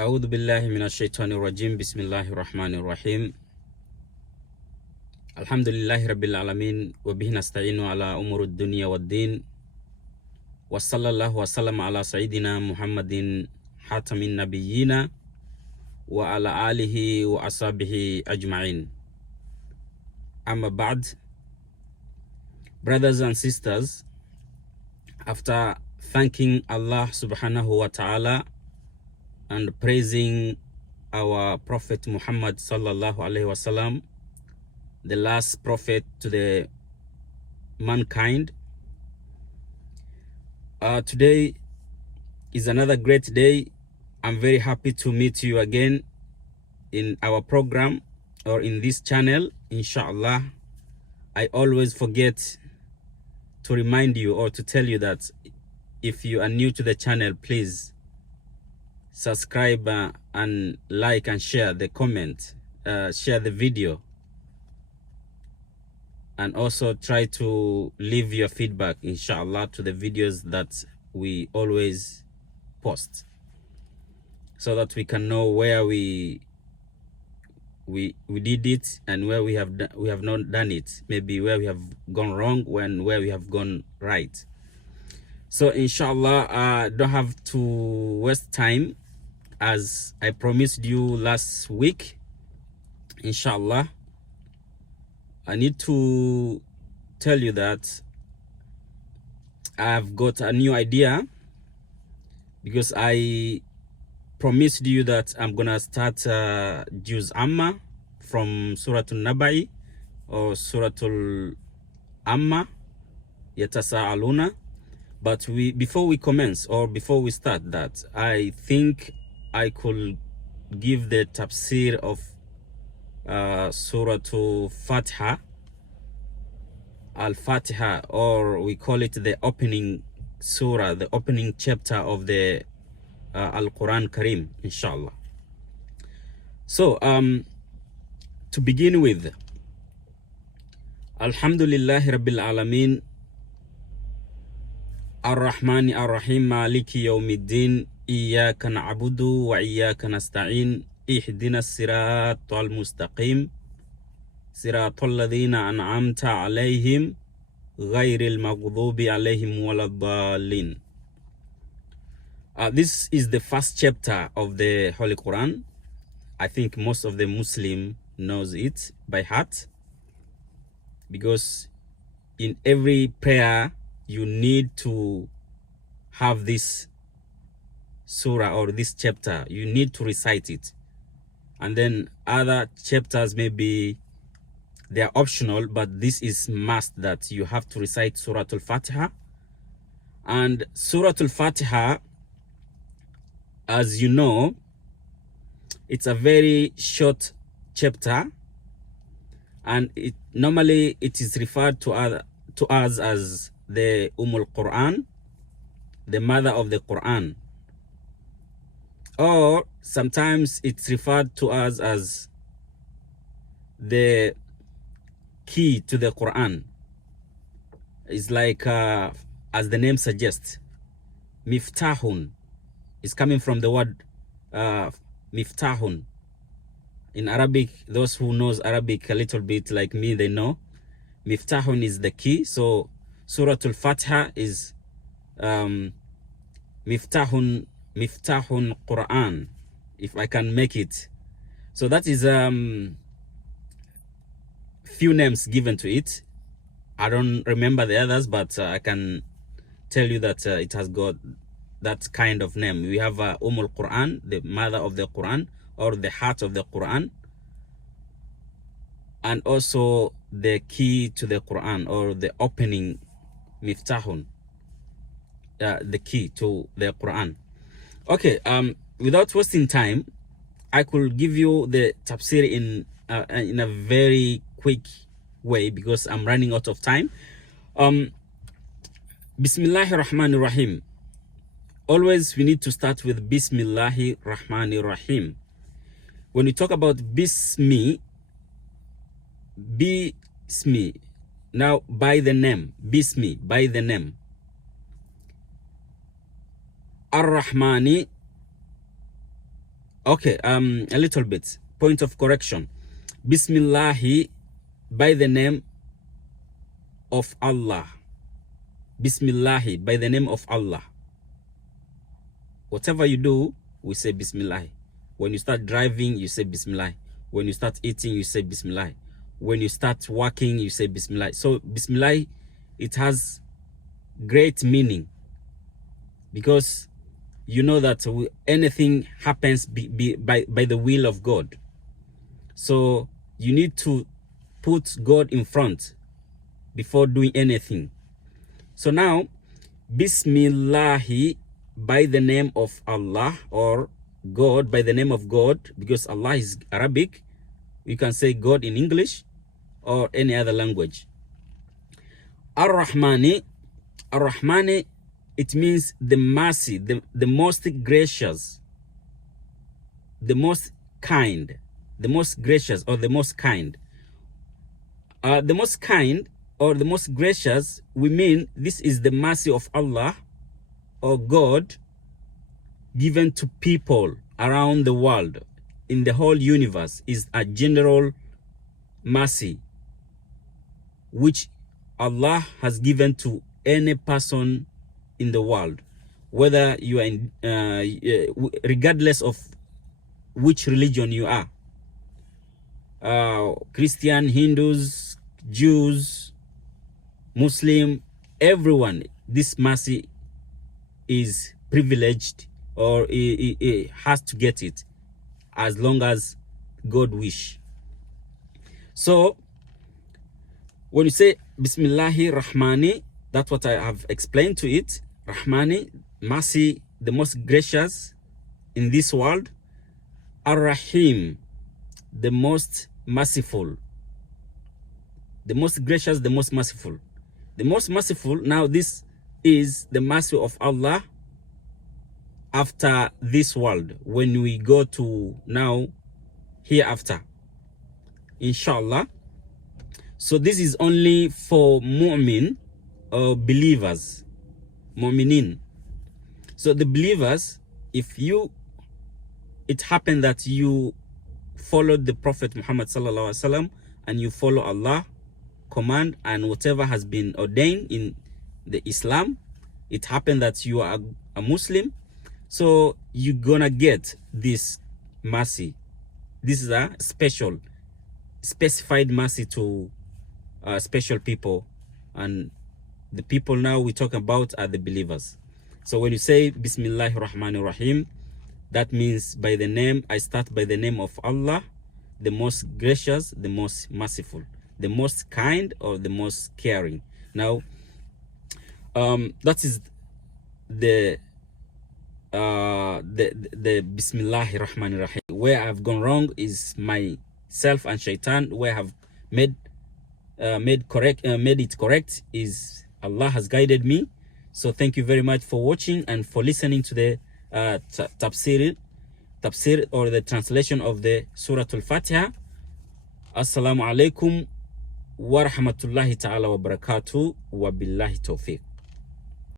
أعوذ بالله من الشيطان الرجيم بسم الله الرحمن الرحيم الحمد لله رب العالمين وبه نستعين على أمور الدنيا والدين وصلى الله وسلم على سيدنا محمد حاتم النبيين وعلى آله وأصحابه أجمعين. Amma ba'd. Brothers and sisters, after thanking Allah subhanahu wa ta'ala and praising our Prophet Muhammad sallallahu alaihi wasallam, the last prophet to the mankind, today is another great day. I'm very happy to meet you again in our program or in this channel, inshallah. I always forget to remind you or to tell you that if you are new to the channel, please subscribe and like and share the comment, share the video, and also try to leave your feedback, inshallah, to the videos that we always post, so that we can know where we did it and where we have not done it, maybe where we have gone wrong when where we have gone right. So inshallah, don't have to waste time. As I promised you last week, inshallah, I need to tell you that I've got a new idea, because I promised you that I'm gonna start Juz Amma from Suratul Nabai or Suratul Amma Yatasa'aluna. But before we commence or before we start that, I think I could give the tafsir of Suratul Fatiha, Al-Fatiha, or we call it the opening surah, the opening chapter of the Al-Quran Kareem, inshallah. So to begin with, Alhamdulillahi Rabbil Alameen, Ar-Rahmani Ar-Rahim, Maliki Yawmiddin, Iyyaka na'budu wa iyyaka nasta'in, Ihdina siratal mustaqim, Siratal ladhina an'amta alayhim, Ghayril maghdubi alayhim waladdallin. This is the first chapter of the Holy Quran. I think most of the Muslim knows it by heart, because in every prayer you need to have this surah or this chapter. You need to recite it. And then other chapters, maybe they are optional, but this is must, that you have to recite Surah Al-Fatiha. And Surah Al-Fatiha, as you know, it's a very short chapter, and normally it is referred to us as the Quran, the mother of the Quran, or sometimes it's referred to us as the key to the Quran. It's like, as the name suggests, Miftahun is coming from the word Miftahun. In Arabic, those who knows Arabic a little bit like me, they know Miftahun is the key. So Suratul Fatiha is Miftahun Quran, if I can make it. So that is few names given to it. I don't remember the others, but I can tell you that it has got that kind of name. We have Quran, the mother of the Quran, or the heart of the Quran, and also the key to the Quran, or the opening, Miftahun, the key to the Quran. Okay, without wasting time, I could give you the tafsir in a very quick way, because I'm running out of time. Bismillahir Rahmanir Rahim. Always we need to start with Bismillahir Rahmanir Rahim. When we talk about Bismi, now by the name, Bismi, by the name. Ar-Rahmani, Okay, a little bit. Point of correction. Bismillahi, by the name of Allah. Bismillahi, by the name of Allah. Whatever you do, we say Bismillah. When you start driving, you say Bismillah. When you start eating, you say Bismillah. When you start working, you say Bismillah. So Bismillah, it has great meaning, because you know that anything happens by the will of God. So you need to put God in front before doing anything. So now, Bismillahi, by the name of Allah, or God, by the name of God, because Allah is Arabic. You can say God in English or any other language. Ar-Rahmani, Ar-Rahmani, it means the mercy, the most gracious, the most kind, the most gracious, or the most kind. The most kind or the most gracious, we mean this is the mercy of Allah or God given to people around the world, in the whole universe, is a general mercy which Allah has given to any person in the world, whether you are in, regardless of which religion you are, Christian, Hindus, Jews, Muslim, everyone. This mercy is privileged, or it has to get it, as long as God wish. So when you say Bismillahi Rahmani, that's what I have explained to it. Rahmani, mercy, the most gracious in this world. Ar-Rahim, the most merciful. The most gracious, the most merciful. The most merciful, now this is the mercy of Allah after this world, when we go to now hereafter, inshallah. So this is only for mu'min, or believers, mu'minin. So the believers, if it happened that you followed the Prophet Muhammad sallallahu alaihi wasallam, and you follow Allah command and whatever has been ordained in the Islam, it happened that you are a Muslim, so you're gonna get this mercy. This is a specified mercy to special people, and the people now we talk about are the believers. So when you say Bismillahir Rahmanir Rahim, that means by the name, I start by the name of Allah, the most gracious, the most merciful, the most kind, or the most caring. Now that is the Bismillahir Rahmanir Rahim. Where I've gone wrong is myself and Shaitan. Where I have made it correct is Allah has guided me. So thank you very much for watching and for listening to the tafsir, or the translation of the Surah Al-Fatiha. Assalamu alaikum wa rahmatullahi ta'ala wa barakatuh, wa billahi tawfiq.